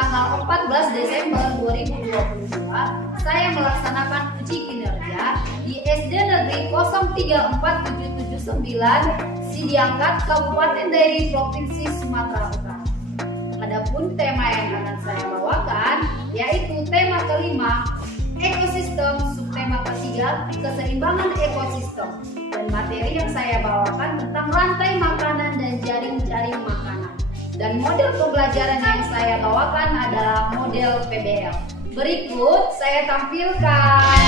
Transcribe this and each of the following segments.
tanggal 14 Desember 2022, saya melaksanakan uji kinerja di SD Negeri 034779 Sidiangkat, Kabupaten Dairi, Provinsi Sumatera Utara. Adapun tema yang akan saya bawakan yaitu tema kelima, ekosistem, subtema ketiga, keseimbangan ekosistem, dan materi yang saya bawakan tentang rantai makanan dan jaring-jaring makanan. Dan model pembelajaran yang saya bawakan adalah model PBL. Berikut saya tampilkan.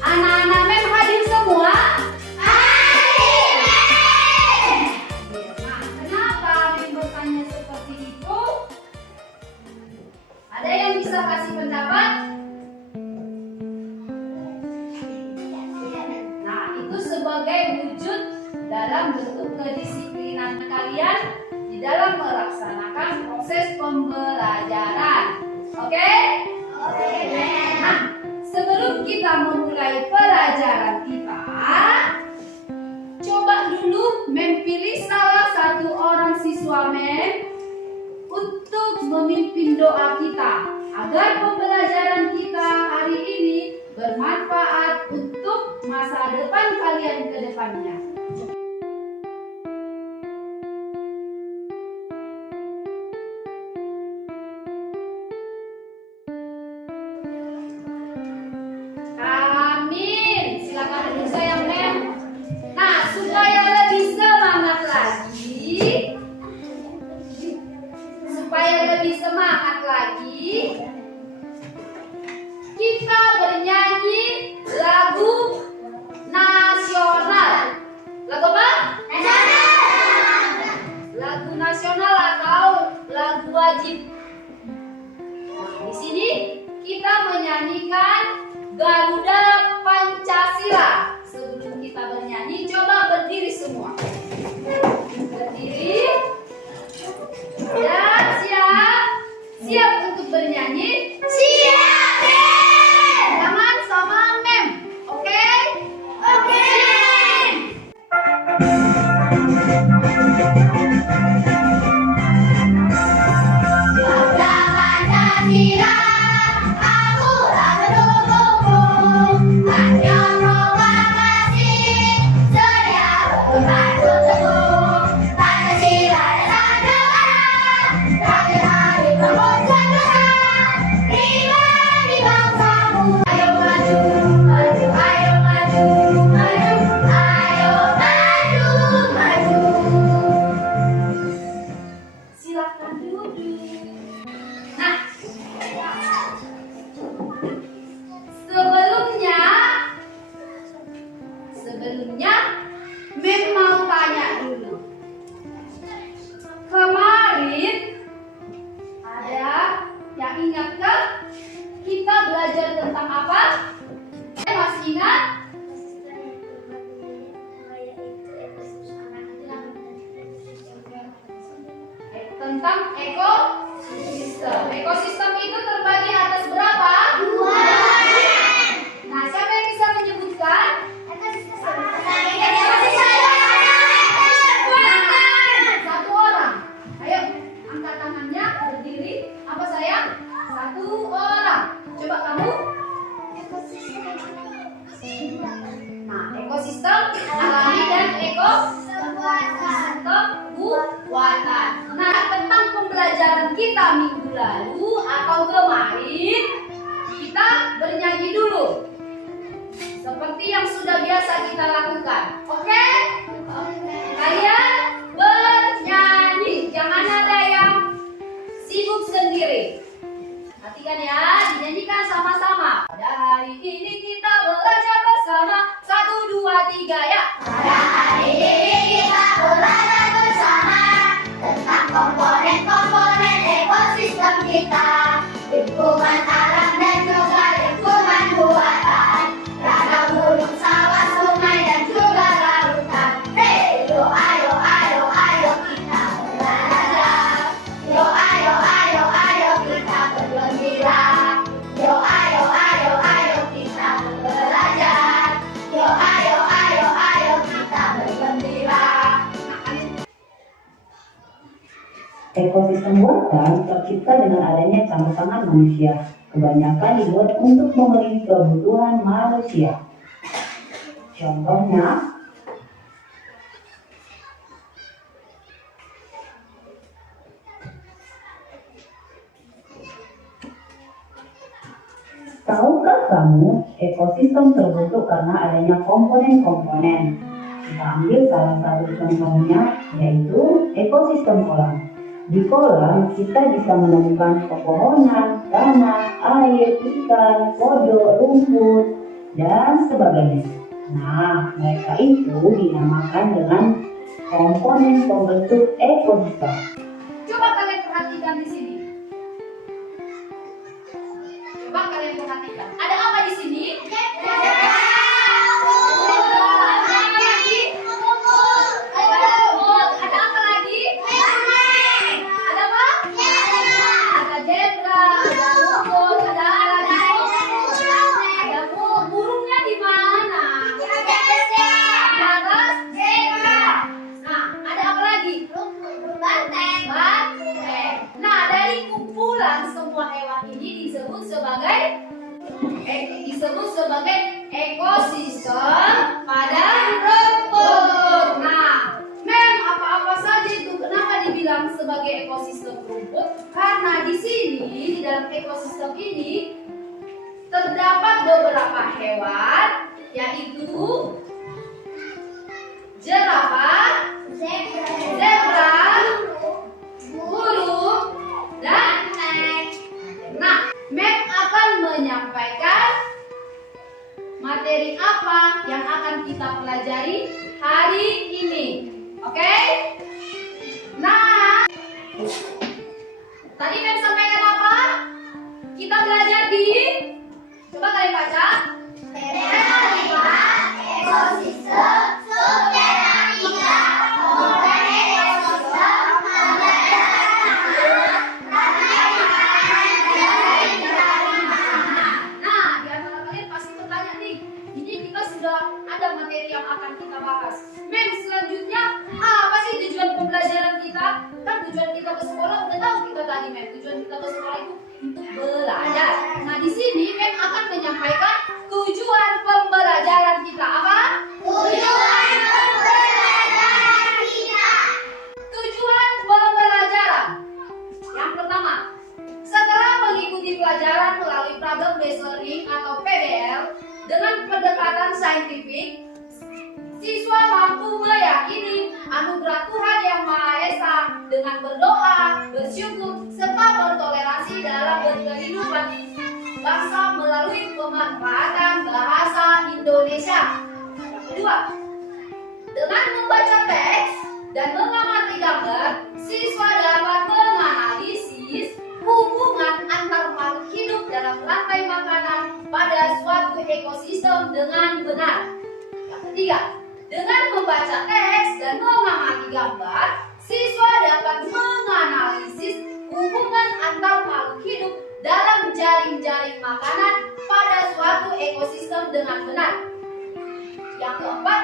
Anak-anak mem hadir semua? Hadir, mem. Nah, kenapa mem bertanya seperti itu? Ada yang bisa kasih pendapat? Nah, itu sebagai wujud dalam bentuk kedisiplinan kalian di dalam melaksanakan proses pembelajaran. Oke? Oke. Nah, sebelum kita memulai pelajaran kita, coba dulu memilih salah satu orang siswa mem untuk memimpin doa kita agar pembelajaran kita hari ini bermanfaat untuk masa depan kalian ke depannya. Kita bernyanyi lagu nasional. sebelumnya Mem mau tanya dulu. Kemarin ada yang ingat kan? Kita belajar tentang apa? Masih ingat? Tentang ekosistem. Ekosistem itu terbagi atas berapa? 2. Nah, siapa yang bisa menyebutkan? Satu orang. Ayo, angkat tangannya, berdiri. Apa sayang? Satu orang. Coba kamu. Nah, ekosistem alami dan ekosistem buatan. Nah, tentang pembelajaran kita minggu lalu atau kemarin, kita bernyanyi dulu. Seperti yang sudah biasa kita lakukan. Oke? Kalian bernyanyi. Jangan ada yang sibuk sendiri. Perhatikan ya, dinyanyikan sama-sama. Pada hari ini kita belajar bersama. 1, 2, 3 ya. Pada hari ini kita belajar bersama tentang komponen-komponen ekosistem kita, lingkungan alam dan juga lingkungan buatan, ragam gunung, sawah, sungai dan juga lautan. Hey, yo ayo ayo ayo kita belajar. Yo ayo ayo ayo kita bergembira. Yo ayo ayo ayo kita belajar. Yo ayo ayo ayo kita bergembira. Ekosistem buatan tercipta dengan adanya campur tangan manusia. Kebanyakan dibuat untuk memenuhi kebutuhan manusia. Contohnya, tahukah kamu ekosistem terbentuk karena adanya komponen-komponen? Kita ambil salah satu contohnya, yaitu ekosistem kolam. Di kolam kita bisa menemukan pepohonan, tanah, air, ikan, kodok, rumput, dan sebagainya. Nah, mereka itu dinamakan dengan komponen pembentuk ekosistem. Coba kalian perhatikan di sini. Coba kalian perhatikan. Ada apa di sini? Disebut sebagai ekosistem padang rumput. Nah, apa-apa saja itu kenapa dibilang sebagai ekosistem rumput? Karena di sini di dalam ekosistem ini terdapat beberapa hewan, yaitu jerapah, zebra, burung, dan nah, Mem akan menyampaikan materi apa yang akan kita pelajari hari ini. Oke? Nah, tadi Mem sampaikan apa? Kita belajar di, coba kalian baca. Ekosistem subterranean kita, komponen ekosistem Nah, di antara kalian pasti bertanya nih, ini kita sudah ada materi yang akan kita bahas. Mem, selanjutnya apa sih tujuan pembelajaran kita? Kan tujuan kita ke sekolah udah tahu kita tadi, Mem. Tujuan kita ke sekolah itu untuk belajar. Nah, di sini Mem akan menyampaikan tujuan pembelajaran kita. Apa? tujuan pembelajaran kita. Tujuan pembelajaran. Yang pertama, setelah mengikuti pelajaran melalui problem based learning atau PBL dengan pendekatan saintifik, siswa mampu meyakini anugerah Tuhan Yang Maha Esa dengan berdoa, bersyukur, serta bertoleransi dalam berkehidupan bangsa melalui pemanfaatan bahasa Indonesia. kedua, dengan membaca teks dan mengamati gambar, siswa dapat menganalisis hubungan antar makhluk hidup dalam rantai makanan pada suatu ekosistem dengan benar. Yang ketiga, dengan membaca teks dan mengamati gambar, siswa dapat menganalisis hubungan antar makhluk hidup dalam jaring-jaring makanan pada suatu ekosistem dengan benar. Yang keempat,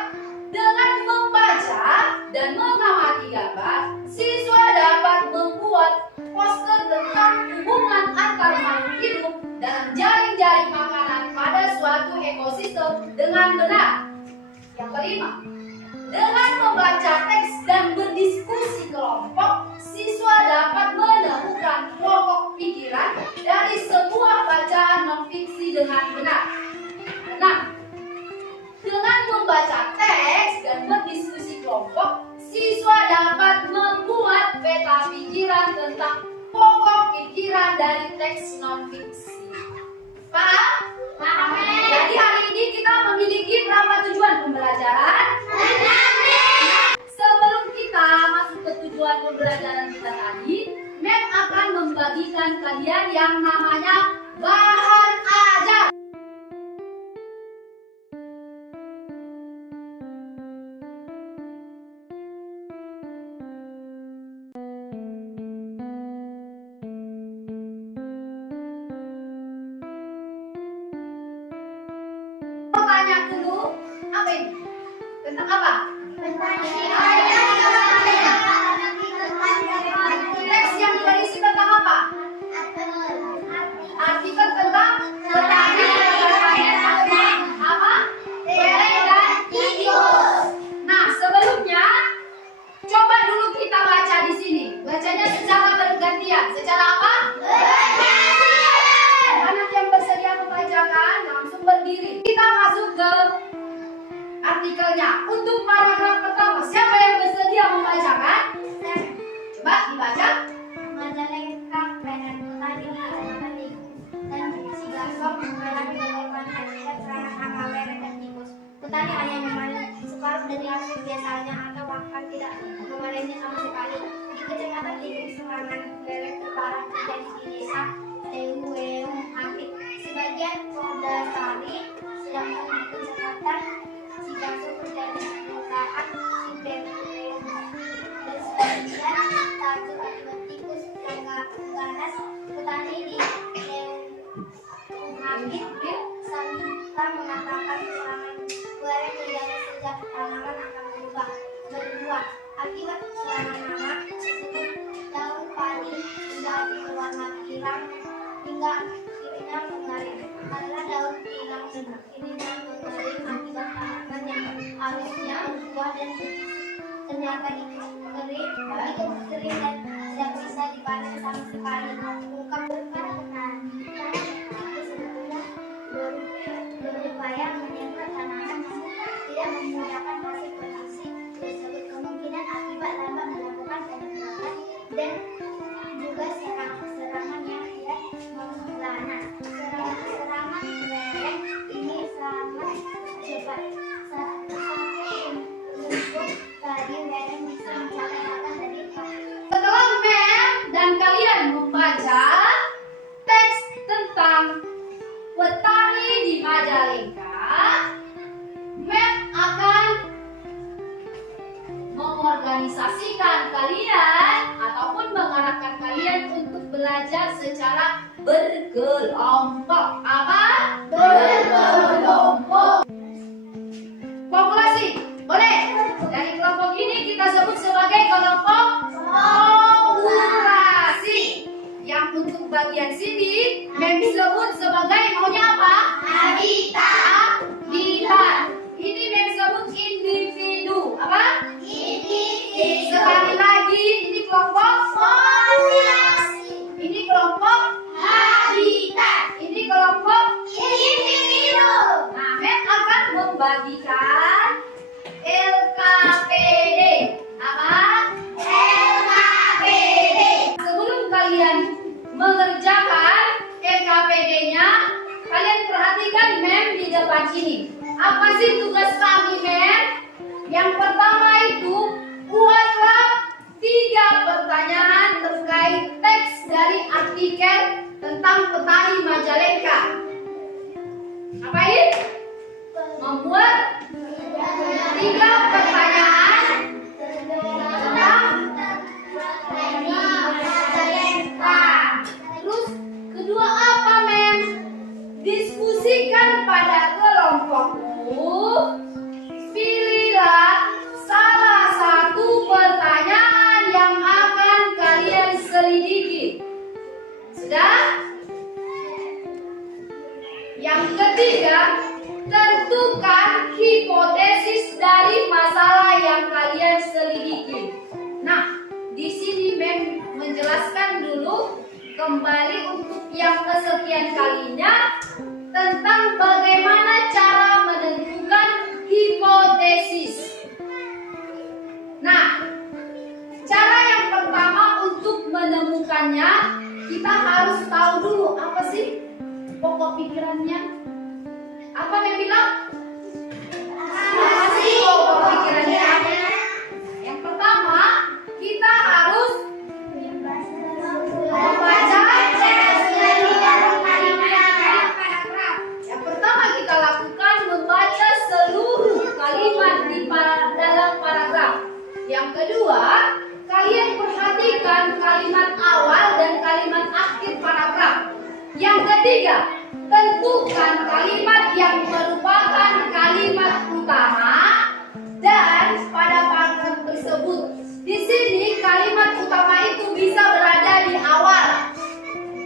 dengan membaca dan mengamati gambar, siswa dapat membuat poster tentang hubungan antar makhluk hidup dalam jaring-jaring makanan pada suatu ekosistem dengan benar. Yang kelima, dengan membaca teks dan berdiskusi kelompok, siswa dapat menemukan pokok pikiran dari sebuah bacaan non-fiksi dengan benar. Enam, dengan membaca teks dan berdiskusi kelompok, siswa dapat membuat peta pikiran tentang pokok pikiran dari teks non-fiksi. Paham? Paham. Jadi hari ini kita memiliki berapa tujuan pembelajaran? Sebelum kita masuk ke tujuan pembelajaran kita tadi, Mem akan membagikan kalian yang namanya bahan ajar. Tanya dulu, apa ini? Tentang apa? Teks yang berisi tentang apa? Artikel tentang petani dan apa? Lele dan tikus. Nah, sebelumnya coba dulu kita baca di sini. Bacanya secara bergantian. Secara apa? Anak yang bersedia membacakan langsung berdiri. Kita masuk ke artikelnya. Untuk paragraf pertama, siapa yang bersedia membacakan? Coba dibaca. Majalengka Medan Petani dan si Gasol mengalami korban akibat serangan hama lele dan tikus. Petani hanya memanen separuh dari hasil biasanya atau bahkan tidak memanennya sama sekali. Di kecamatan Ujung serangan lele terparah terjadi di desa Leuweung Apit. Sebagian Pordasari, sedangkan di kecamatan Cigasol terjadi penukaan Siberleung dan sebagian Tanjung akibat tikus yang ganas. Petani di Leuweung Apit Santa mengatakan serangan lele terjadi sejak tanaman akan berbuah. Akibat serangan hama tersebut, daun padi menjadi berwarna pirang hingga akhirnya mengering. Karena daun pirang ini dan mengering akibat tanaman yang harusnya berbuah dan ternyata kering dan tidak bisa dipanen sama sekali. Ungkap petani sebetulnya berupaya menyebar tanaman namun tidak memudahkan hasil produksi tersebut. Kemungkinan akibat lambat melakukan penyemprotan dan juga serangan yang tidak mengelana. Serangan lele ini sangat cepat. Untuk tadi lele bisa mencapai makan dari Setelah Mem dan kalian membaca teks tentang petani di Majalengka, Mem akan mengorganisasikan kalian ataupun mengarahkan kalian untuk belajar secara berkelompok. Apa? Berkelompok. Populasi, boleh? Dari kelompok ini kita sebut sebagai kelompok populasi. Yang untuk bagian sini Mem sebut sebagai maunya apa? habitat. Habitat. Ini Mem sebut individu. Apa? Individu. Sekali lagi, ini kelompok Populasi. ini kelompok Habitat. ini kelompok. Individu. Nah, Mem akan membagikan LKPD. Apa? LKPD. Sebelum kalian mengerjakan LKPD-nya, kalian perhatikan Mem di petani Majalengka. Ngapain? Membuat 3 pertanyaan tentang Majalengka. Terus kedua apa, Mem? Diskusikan pada kelompokmu. Pilihlah salah satu pertanyaan yang akan kalian selidiki. Sudah? Yang ketiga, tentukan hipotesis dari masalah yang kalian selidiki. Nah, di sini Mem menjelaskan dulu kembali untuk yang kesekian kalinya tentang bagaimana cara menentukan hipotesis. Nah, cara yang pertama untuk menemukannya, kita harus tahu dulu apa sih pokok pikirannya. Apa yang bilang? Apa sih pokok pikirannya? Yang pertama, kita harus membaca yang pertama kita lakukan membaca seluruh kalimat di dalam paragraf. Yang kedua, kalian perhatikan kalimat awal dan kalimat akhir paragraf. Yang ketiga, tentukan kalimat yang merupakan kalimat utama dan pada paragraf tersebut. Di sini kalimat utama itu bisa berada di awal.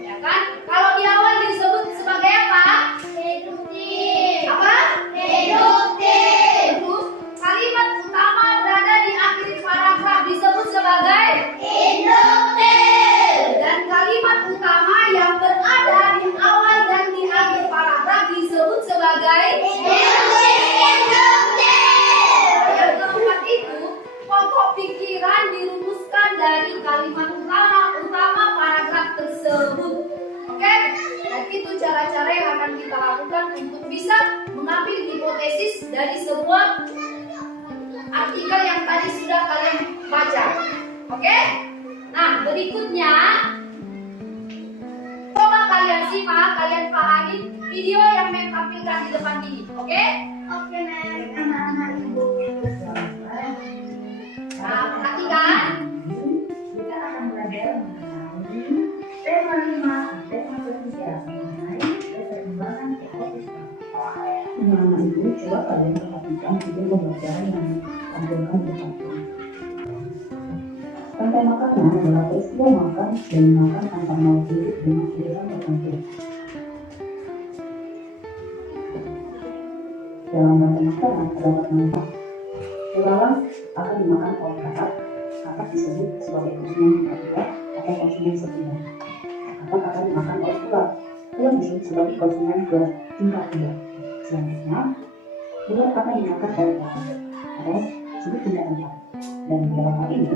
Ya kan? Kalau di awal disebut sebagai apa? Deduktif. Apa? Deduktif. Terus kalimat utama berada di akhir paragraf disebut sebagai Induktif. dan kalimat utama yang berada di awal dan di akhir paragraf disebut sebagai yang keempat itu pokok pikiran dirumuskan dari kalimat utama paragraf tersebut. Oke? Dan itu cara-cara yang akan kita lakukan untuk bisa mengambil hipotesis dari sebuah artikel yang tadi sudah kalian baca. Oke? Nah, berikutnya coba kalian simak, kalian pahami video yang Mem tampilkan di depan ini. Oke? Oke, Mem. Anak-anak Ibu. Nah, perhatikan. Kita akan belajar mengenai tema 5, tema sosial mengenai keseimbangan ekosistem. Anak-anak Ibu, coba kalian perhatikan video pembelajaran yang ditampilkan di depan ini. Rantai makanan adalah peristiwa makan dan makan antar makhluk hidup dengan pilihan tertentu. Dalam rantai makanan terdapat manfaat. Belalang akan dimakan oleh kakak. Kakak disebut sebagai konsumen primer atau konsumen sekunder. Kakak akan dimakan oleh ular. Ular disebut sebagai konsumen tingkat 2. Selanjutnya, ular akan dimakan oleh kakak atau disebut tingkat 4. Dan dalam hal ini,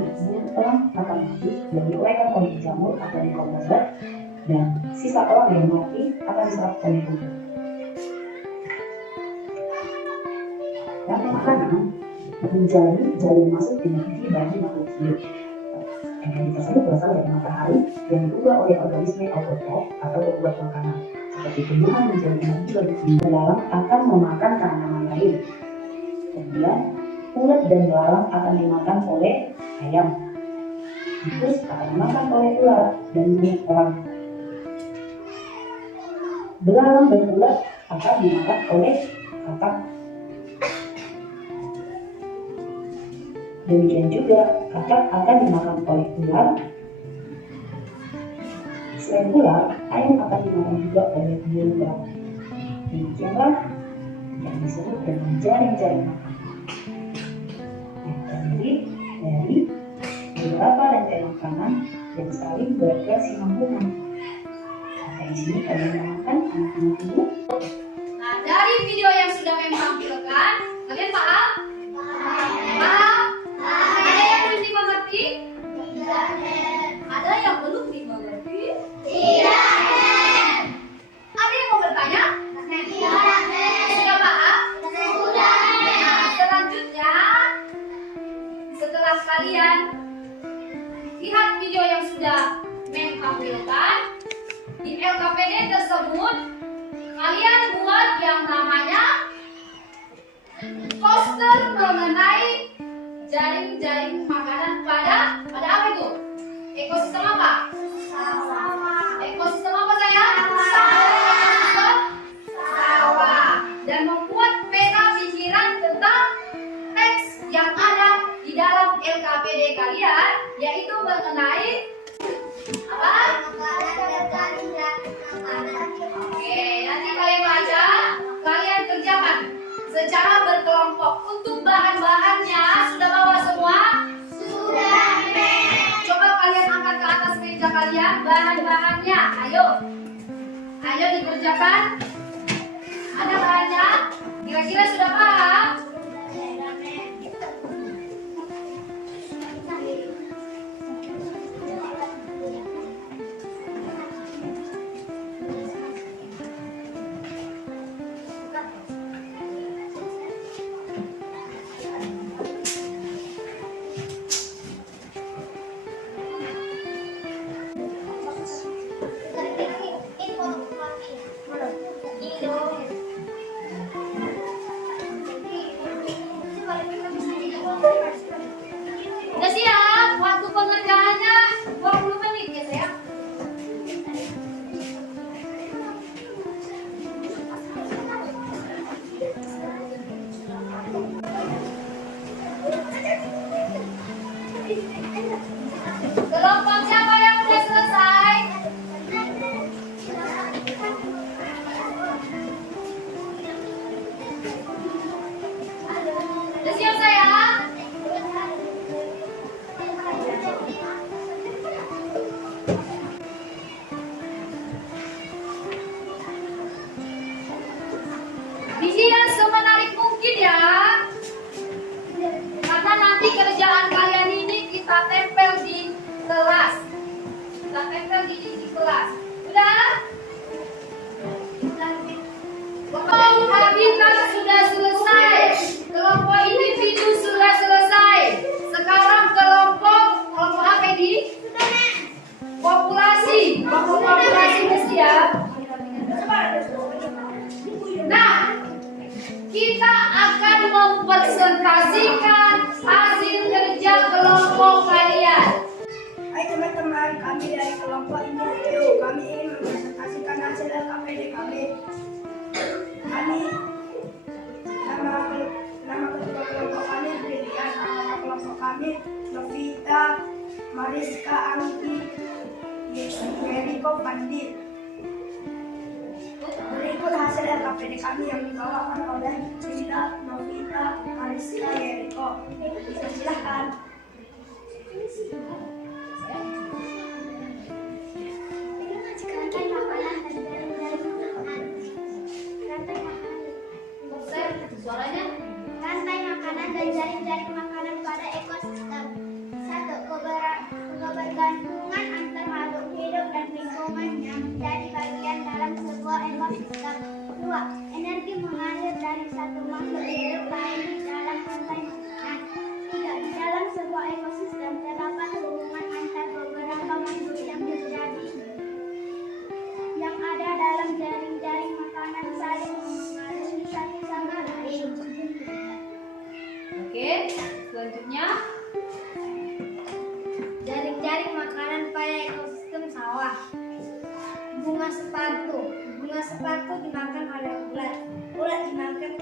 elang akan mati dan diuraikan oleh jamur atau dekomposer, dan sisa elang yang mati akan diserap oleh kuda. Rantai makanan menjadi jalur masuk energi bagi makhluk hidup. Energi tersebut berasal dari matahari yang diubah oleh organisme autotrof atau pembuat makanan, seperti tumbuhan menjadi energi bagi tumbuh. Belalang akan memakan tanaman lain. Kemudian ulat dan belalang akan dimakan oleh ayam. Tikus akan dimakan oleh ular dan orang. Belalang dan ulat akan dimakan oleh katak. Demikian juga katak akan dimakan oleh ular. Selain ular, ayam akan dimakan juga oleh burung. Demikianlah yang disebut dengan jaring-jaring makan. Yang terdiri dari beberapa rantai makanan yang saling berkesinambungan. Sampai di sini kalian mengenalkan anak-anak Ibu. Nah, dari video yang sudah Mem tampilkan, kalian paham? Paham? Ada yang belum dimengerti? Ada yang belum dimengerti? Ada yang mau bertanya? Sudah paham? Nah, selanjutnya setelah kalian lihat video yang sudah Mem tampilkan, di LKPD tersebut kalian buat yang namanya poster mengenai jaring-jaring makanan pada apa itu? Ekosistem apa? Ekosistem apa sayang? Ekosistem sawah. Dan membuat peta pikiran tentang teks yang ada di dalam LKPD kalian, yaitu mengenai apa? Oke, nanti kalian baca, kalian kerjakan secara berkelompok. Untuk bahan-bahannya sudah bawa semua? Sudah. Coba kalian angkat ke atas meja kalian bahan-bahannya. Ayo dikerjakan. Ada bahannya? Kira-kira sudah paham? Udah siap? Waktu pengerjaannya 20 menit ya sayang. Kelompok siapa yang udah selesai? Udah siap sayang? Biji yang semenarik mungkin ya. Karena nanti kerjaan kalian ini kita tempel di kelas. Kita tempel di kelas. Udah? Kelompok habitat sudah selesai. Kelompok individu sudah selesai. Sekarang kelompok apa ini? Populasi. Kelompok populasi mesti ya. Nah, kita akan mempresentasikan hasil kerja kelompok kalian. Hai teman-teman, kami dari kelompok individu. Kami ingin mempresentasikan hasil LKPD kami. Nama ketua kelompok kami Brilian, anggota kelompok kami Novita, Mariska, Anggi, Yeriko, Pandit. Berikut hasil LKPD kami yang dibawakan oleh Brilian, Novita, Mariska, Yeriko. Silakan. Suaranya? Rantai makanan dan jaring-jaring makanan pada ekosistem. 1. Kebergantungan antar makhluk hidup dan lingkungan yang menjadi bagian dalam sebuah ekosistem. 2. Energi mengalir dari satu makhluk hidup lain di dalam rantai makanan. 3. Di dalam sebuah ekosistem terdapat hubungan antar beberapa makhluk yang ada dalam jaring-jaring makanan saling mengalir satu sama lain. Oke, selanjutnya Jaring-jaring makanan pada ekosistem sawah. Bunga sepatu. Bunga sepatu dimakan oleh ulat. Ulat dimakan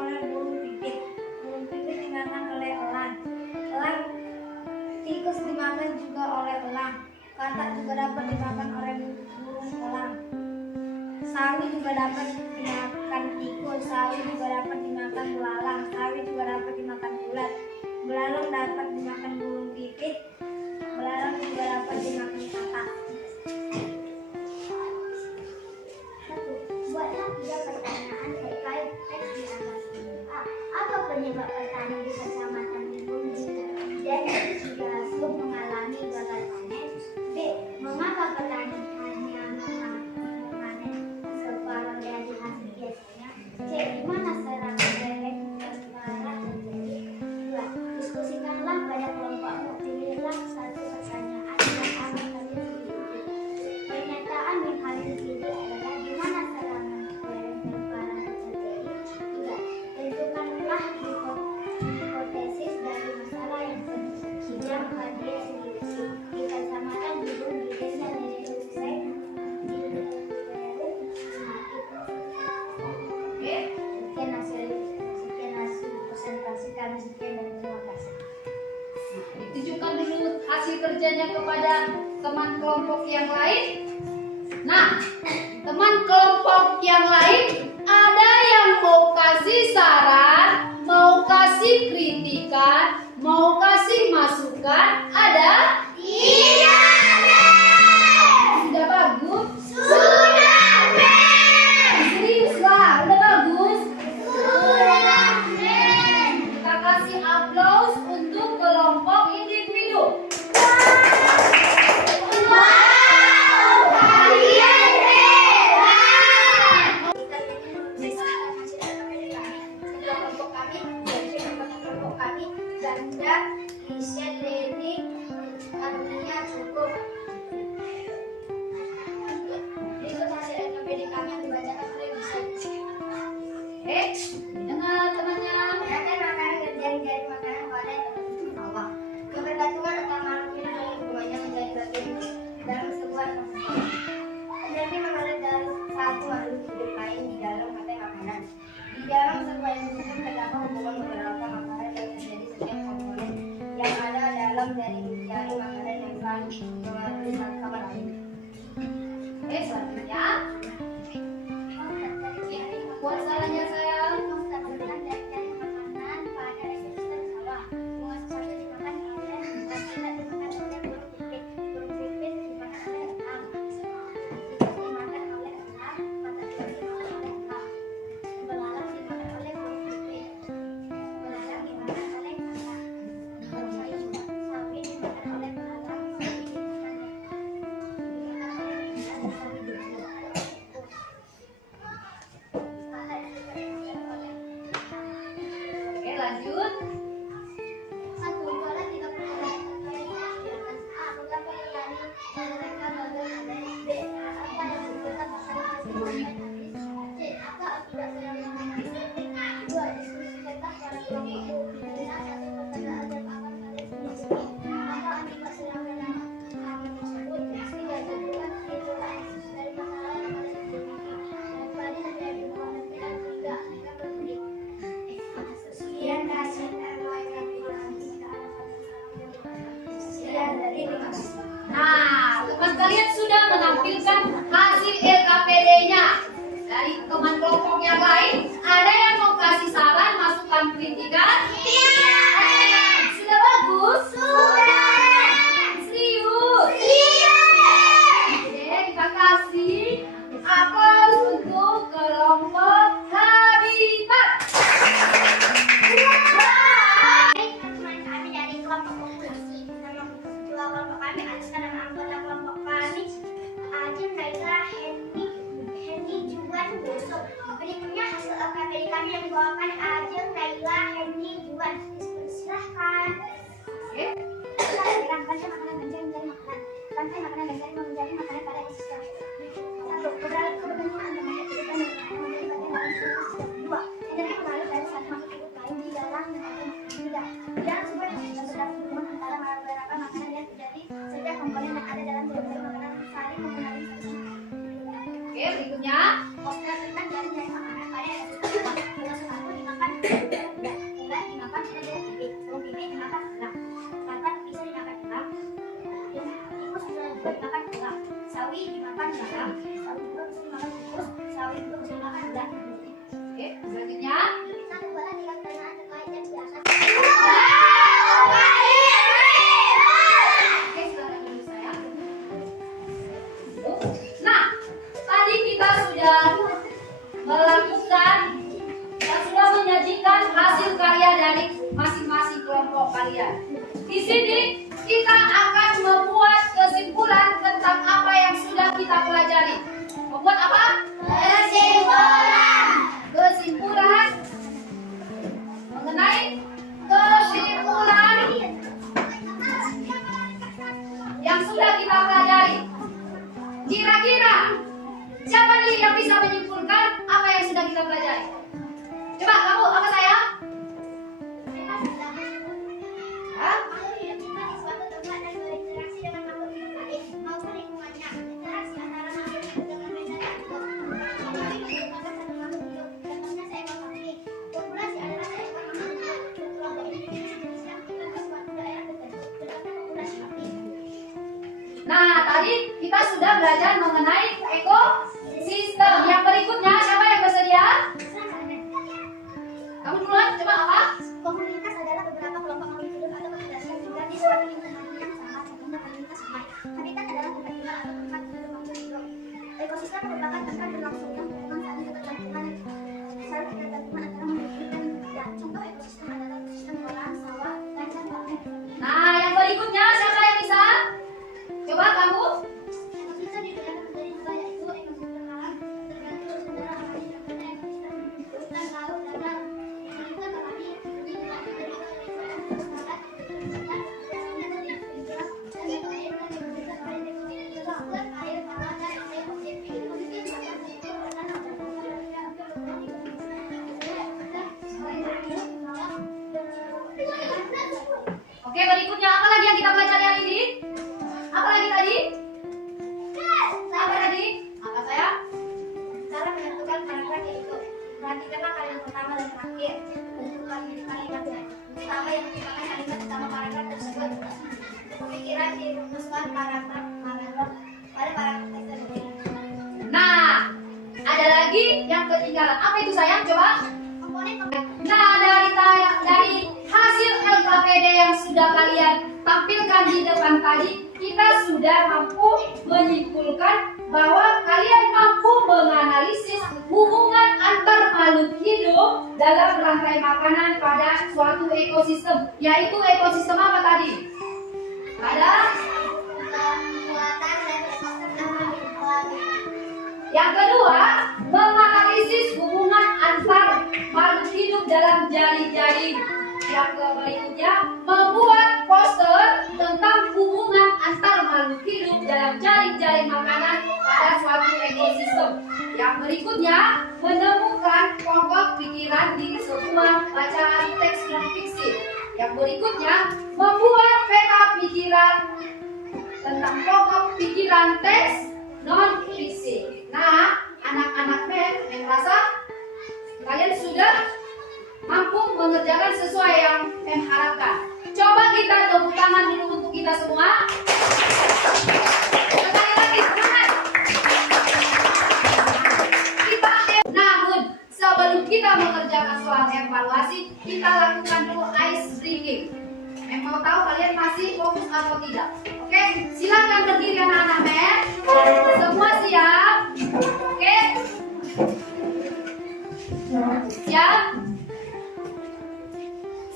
oleh burung pipit. Burung pipit dimakan oleh elang. Tikus dimakan juga oleh elang. Katak juga dapat dimakan oleh burung elang. Sawi juga dapat dimakan tikus. Sawi juga dapat dimakan belalang. Sawi juga dapat dimakan ulat. Belalang dapat dimakan burung pipit. Belalang juga dapat dimakan katak. 1. Buatlah 3 pertanyaan terkait teks di atas ini. A. Apa penyebab petani di kecamatan Bumbu dan Cigasung mengalami gagal panen? B. Mengapa petani hanya memanen separuh dari hasil biasanya? C. Di mana serang lelek terparah terjadi? 2. Diskusikanlah pada kelompokmu. Pilihlah satu pertanyaan yang akan kalian ikuti. Pernyataan di Ditunjukkan dulu hasil kerjanya kepada teman kelompok yang lain. Nah, teman kelompok yang lain ada yang mau kasih saran, mau kasih kritikan, mau kasih masukan, ada? Iya, Sudah bagus? sudah, Seriuslah, udah bagus? sudah, Kita kasih aplaus untuk kelompok individu. wow, kalian hebat. Kelompok kami, dari kelompok kami, Ganda, Isya, Leni, Armia, cukup. Berikut hasil NKPD kami yang dibacakan oleh Bisa. Dengar temannya. Gunakan makanan dan jari-jari makanan pada bawah. Kebergantungan antara makhluk hidup dan lingkungannya menjadi bagian dalam sebuah ekosistem. Berarti mengalir dari satu makhluk hidup lain di dalam rantai makanan. Di dalam sebuah ekosistem terdapat hubungan beberapa makanan yang terjadi setiap komponen yang ada dalam dari jari makanan yang saling mengalir satu sama lain. Selanjutnya. Buat salahnya saya. Oke, lanjut. Nah, teman kalian sudah menampilkan hasil LKPD-nya. Dari teman kelompok yang lain, ada yang mau kasih saran, masukan, kritikan? Iya, Sudah bagus? sudah, Serius? iya. Oke, kita kasih aplaus untuk kelompok habitat. Teman kami dari kelompok populasi. Nama ketua kelompok kami atas nama anggota kelompok kami Ajeng, Naila, Henny, Juan, Yusuf. Berikutnya hasil LKPD kami yang dibawakan Ajeng, Naila, Henny, Juan. Silahkan. Oke. Rantai makanan dan jari-jari makanan. Rantai makanan dan jari menjadi makanan pada ekosistem. Satu, kebergantungan antara makhluk hidup dan lingkungan menjadi bagian dalam sebuah ekosistem. Dua, energi mengalir dari satu makhluk hidup lain di dalam lingkungan. Tiga, di dalam sebuah ekosistem terdapat hubungan antara beberapa makanan yang terjadi setiap komponen yang ada dalam jari-jari makanan saling mengenali satu sama lain. Oke, berikutnya. Kebergantungan jari-jari makanan pada ekosistem. Termasuk aku dimakan budak, enggak dimakan oleh bibit, burung pipit dimakan elang, lalat bisa dimakan elang, tikus juga dimakan elang, sawi dimakan elang, sawi juga bisa dimakan tikus, sawi juga bisa dimakan elang. Oke, selanjutnya. Satu bola tiga pertanyaan terkait yang di atas. Oke, silakan dulu saya. Nah, tadi kita sudah melakukan dan sudah menyajikan hasil karya dari masing-masing kelompok kalian. Di sini kita akan membuat kesimpulan tentang apa yang sudah kita pelajari. Membuat apa? Kesimpulan. Kesimpulan mengenai kesimpulan yang sudah kita pelajari. Kira-kira siapa nih yang bisa menyimpulkan apa yang sudah kita pelajari? Coba kamu, apa saya? Hah? Makhluk hidup kita di suatu tempat dan berinteraksi dengan makhluk hidup lain maupun lingkungannya. Interaksi antara makhluk hidup dengan benda dan hidup. Makhluk hidup merupakan satu makhluk hidup. Contohnya seekor sapi. Populasi adalah seekor makhluk hidup. Kelompok individu sejenis yang hidup di suatu daerah tertentu. Nah, tadi kita sudah belajar mengenai ekosistem. Yang berikutnya, siapa yang bersedia? Kamu duluan, coba apa? Komunitas adalah beberapa kelompok makhluk hidup atau populasi yang tinggal di suatu lingkungan yang sama, contohnya komunitas sungai. Habitat adalah tempat tinggal atau tempat hidup makhluk hidup. Ekosistem merupakan tempat berlangsungnya hubungan saling ketergantungan antara makhluk hidup dan benda. Contoh ekosistem adalah ekosistem kolam, sawah, dan lain. Nah, yang berikutnya, siapa yang bisa? Coba kamu. Ekosistem dibedakan menjadi dua, yaitu ekosistem alam tergantung sumber alami dan ekosistem hutan, laut, danau. Ekosistem alami Oke, berikutnya apa lagi yang kita pelajari hari ini? Apa lagi tadi? Apa tadi? Apa saya? cara menentukan paragraf yaitu perhatikanlah kalimat pertama dan terakhir bentuk kalimatnya. Pertama yang merupakan kalimat utama paragraf tersebut. Pemikiran dirumuskan paragraf pada paragraf tersebut. Nah, ada lagi yang ketinggalan. Apa itu sayang? Coba. Komponen Nah, dari hasil LKPD yang sudah kalian tampilkan di depan tadi, kita sudah mampu menyimpulkan bahwa kalian mampu menganalisis hubungan antar makhluk hidup dalam rantai makanan pada suatu ekosistem. Yaitu ekosistem apa tadi? Ada muatan dan ekosistem yang kedua, menganalisis hubungan antar makhluk hidup dalam jaring-jaring. Yang berikutnya, membuat poster tentang hubungan antar makhluk hidup dalam jaring-jaring makanan pada suatu ekosistem. Yang berikutnya, menemukan pokok pikiran di sebuah bacaan teks non-fiksi. Yang berikutnya, membuat peta pikiran tentang pokok pikiran teks non-fiksi. Nah, anak-anak men, yang merasa kalian sudah mampu mengerjakan sesuai yang Mem harapkan. Coba kita tepuk tangan dulu untuk kita semua. Sekali lagi, semangat. Namun, sebelum kita mengerjakan soal evaluasi, kita lakukan dulu ice breaking. Mem mau tahu kalian masih fokus atau tidak? Oke, silakan berdiri anak-anak men. Semua siap? Oke. Siap?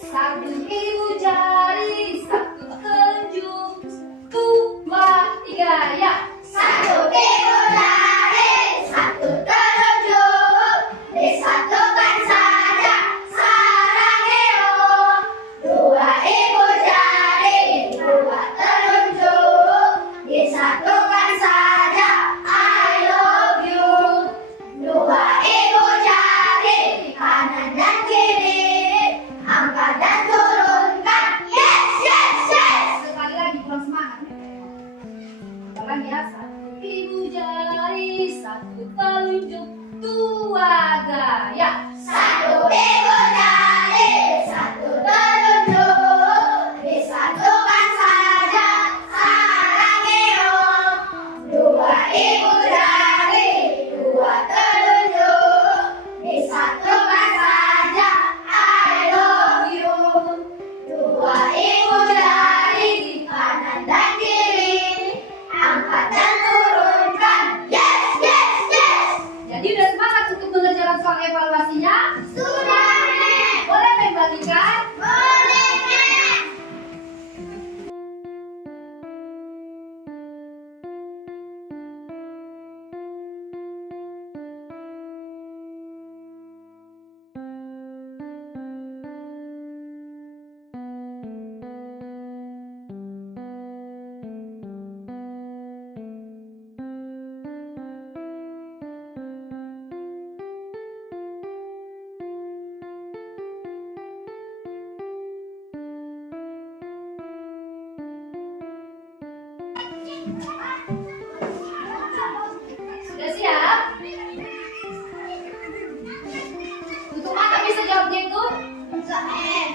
Satu ibu jari, satu telunjuk, dua, tiga, ya. Satu ibu jari, satu telunjuk, disatukan saja sarangeo. Dua ibu jari, dua telunjuk, disatukan saja I love you. Dua ibu jari, kanan dan kiri, angkat dan turunkan. Yes, yes, yes. Sekali lagi kurang semangat. Ulang ya, satu ibu jari, satu telunjuk, dua gaya. Satu ibu jari, satu telunjuk, disatukan saja sarangeo. Dua ibu jari, dua telunjuk, disatukan saja I love you. Dua ibu jari, kanan dan kiri, angkat dan turunkan. Yes, yes, yes. Jadi udah semangat untuk mengerjakan soal evaluasinya? Sudah, Nek. Boleh membagikan? Boleh, Nek. Sudah siap? Tutup mata bisa jawabnya itu? Enggak, Nek.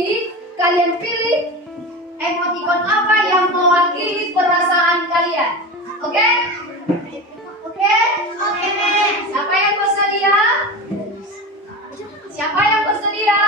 ini kalian pilih emoticon apa yang mewakili perasaan kalian. Oke? Oke? Oke, Nek. Siapa yang bersedia? Siapa yang bersedia?